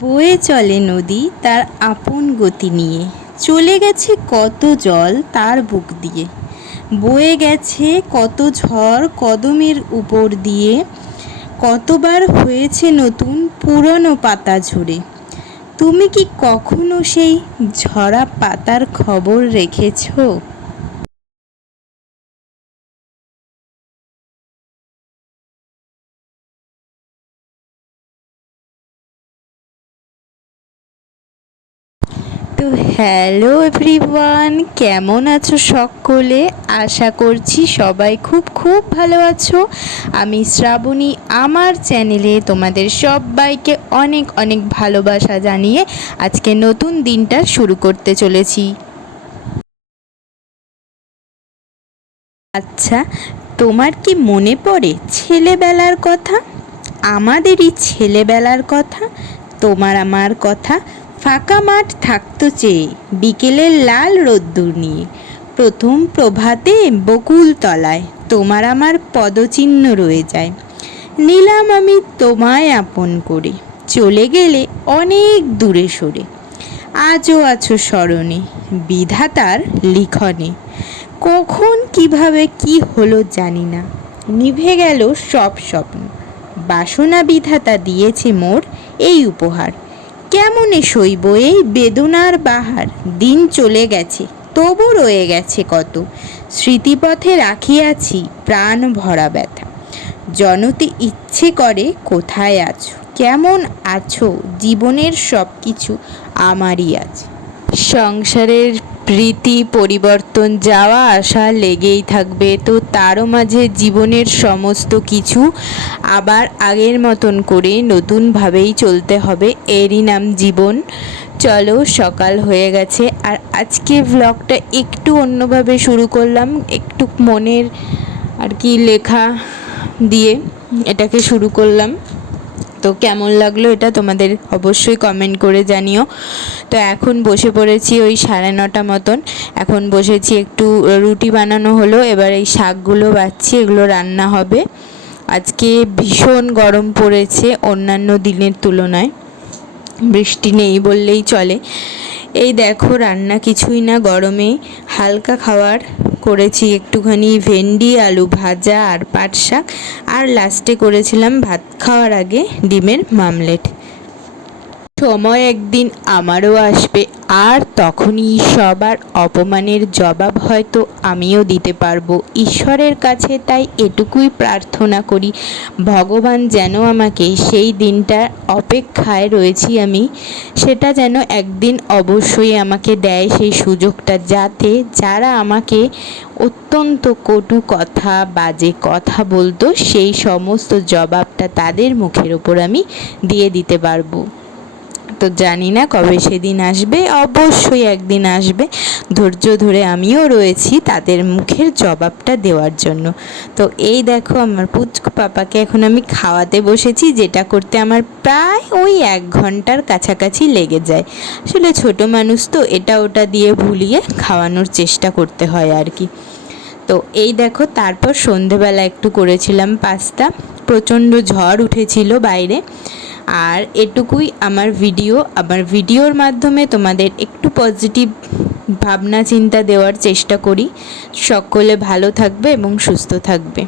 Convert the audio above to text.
বয়ে চলে নদী তার আপন গতি নিয়ে, চলে গেছে কত জল তার বুক দিয়ে, বয়ে গেছে কত ঝড় কদমের উপর দিয়ে, কতবার হয়েছে নতুন পুরনো পাতা ঝরে। তুমি কি কখনো সেই ঝরা পাতার খবর রেখেছো? তো হ্যালো এভরিওয়ান, কেমন আছো সকলে? আশা করছি সবাই খুব খুব ভালো আছো। আমি শ্রাবণী, আমার চ্যানেলে তোমাদের সবাইকে অনেক অনেক ভালোবাসা জানিয়ে আজকে নতুন দিনটা শুরু করতে চলেছি। আচ্ছা, তোমার কি মনে পড়ে ছেলেবেলার কথা? আমাদেরই ছেলেবেলার কথা, তোমার আমার কথা। ফাঁকা মাঠ থাকতো চেয়ে বিকেলের লাল রোদ্দুর নিয়ে, প্রথম প্রভাতে বকুল তলায় তোমার আমার পদচিহ্ন রয়ে যায়। নিলাম আমি তোমায় আপন করে, চলে গেলে অনেক দূরে সরে। আজও আছো স্মরণে, বিধাতার লিখনে। কখন কিভাবে কি হলো জানি না, নিভে গেল সব স্বপ্ন। বাসনা বিধাতা দিয়েছে মোর এই উপহার। কেমনে সইব এই বেদনার বাহার? দিন চলে গেছে তবু রয়ে গেছে কত, স্মৃতিপথে রাখিয়াছি প্রাণ ভরা ব্যথা। জনতে ইচ্ছে করে কোথায় আছো, কেমন আছো, জীবনের সব কিছু আমারই আছে। সংসারের রীতি পরিবর্তন যাওয়া আসা লেগেই থাকবে, তো তারও মাঝে জীবনের সমস্ত কিছু আবার আগের মতন করে নতুনভাবেই চলতে হবে, এরই নাম জীবন। চলো, সকাল হয়ে গেছে আর আজকে ভ্লগটা একটু অন্যভাবে শুরু করলাম, একটু মনের আর কি লেখা দিয়ে এটাকে শুরু করলাম। তো কেমন লাগলো এটা তোমাদের অবশ্যই কমেন্ট করে জানিও। তো এখন বসে পড়েছি ওই 9:30 মতন, এখন বসেছি একটু রুটি বানানো হলো, এবার এই শাকগুলো বাচ্ছি, এগুলো রান্না হবে। আজকে ভীষণ গরম পড়েছে অন্যান্য দিনের তুলনায়, বৃষ্টি নেই বললেই চলে। এই দেখো রান্না কিছুই না, গরমে হালকা খাবার করেছি, একটুখানি ভেন্ডি আলু ভাজা আর পাট শাক, আর লাস্টে করেছিলাম ভাত খাওয়ার আগে ডিমের মামলেট। সময় একদিন আমারও আসবে, আর তখনই সবার অপমানের জবাব হয়তো আমিও দিতে পারবো। ঈশ্বরের কাছে তাই এটুকুই প্রার্থনা করি, ভগবান যেন আমাকে, সেই দিনটার অপেক্ষায় রয়েছি আমি, সেটা যেন একদিন অবশ্যই আমাকে দেয় সেই সুযোগটা, যাতে যারা আমাকে অত্যন্ত কটু কথা বাজে কথা বলতো সেই সমস্ত জবাবটা তাদের মুখের ওপর আমি দিয়ে দিতে পারবো। তো জানি না কবে সেদিন আসবে, অবশ্যই একদিন আসবে। ধৈর্য ধরে আমিও রয়েছি তাদের মুখের জবাবটা দেওয়ার জন্য। তো এই দেখো আমার পুচকু পাপাকে এখন আমি খাওয়াতে বসেছি, যেটা করতে আমার প্রায় ওই 1 ঘন্টার কাছাকাছি লেগে যায়। আসলে ছোট মানুষ তো, এটা ওটা দিয়ে ভুলিয়ে খাওয়ানোর চেষ্টা করতে হয় আর কি। তো এই দেখো, তারপর সন্ধেবেলা একটু করেছিলাম পাস্তা, প্রচণ্ড ঝড় উঠেছিল বাইরে। আর এটুকুই আমার ভিডিওর মাধ্যমে তোমাদের একটু পজিটিভ ভাবনা চিন্তা দেওয়ার চেষ্টা করি। সকলে ভালো থাকবে এবং সুস্থ থাকবে।